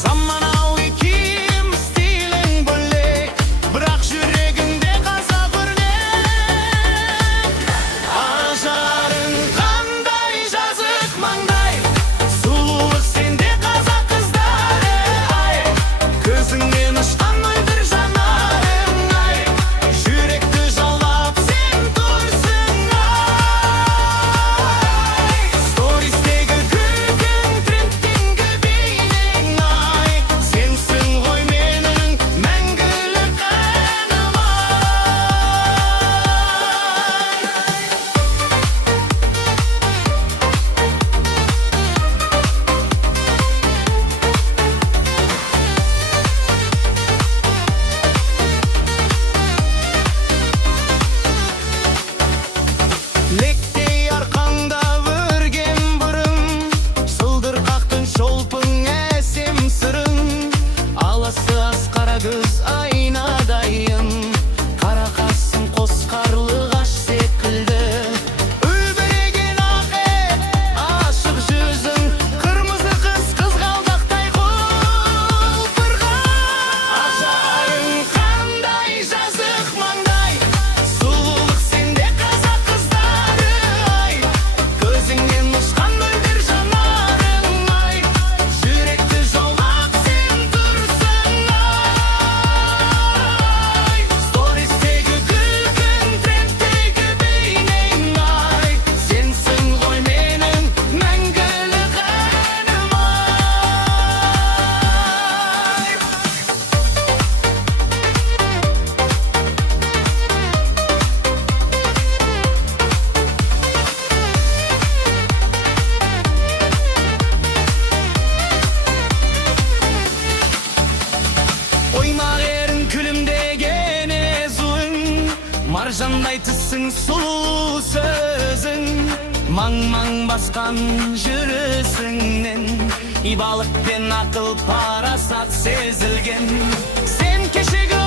Zamanaviy kiyim stiling bölek, biroq yuragingda Qozoq o'rnak. Ajaring qanday жазық mangday, suluq sende Qozoq qizlari ay. Ko'zingdan ushqan möldir janaring ay, yurakni jallab sen tursin ay. Storiesdagi kulgin trendingi beyning ay, sensin g'oy mening mangulik qanim ay. Лектей арқаңда өрген бұрым, сылдыр қақтың шолпың әсем сырың. Аласы қара көз айнадайын, қара қасың қос қарлығаш секілді. Үлбіреген ақет ашық жүзің, қырмызы қыз қызғалдақтай құлпырған. Ажарың қандай жазық маңдай, сұлулық сенде Қазақ қыздары ай. Көзіңнен ұшқан мөлдір жанарың ай, жүректі жаулап сен тұрсың ай. Сторисдегі күлкің, трендтегі бейнең ай, сенсің ғой менің мәңгілік әнім ай. Ойнақ ерін күлімдеген езуің, маржандай тіссің сұлу сөзің. Маң-маң басқан жүрісіңнен, ибалық пен ақыл парасат сезілген. Сен кешегі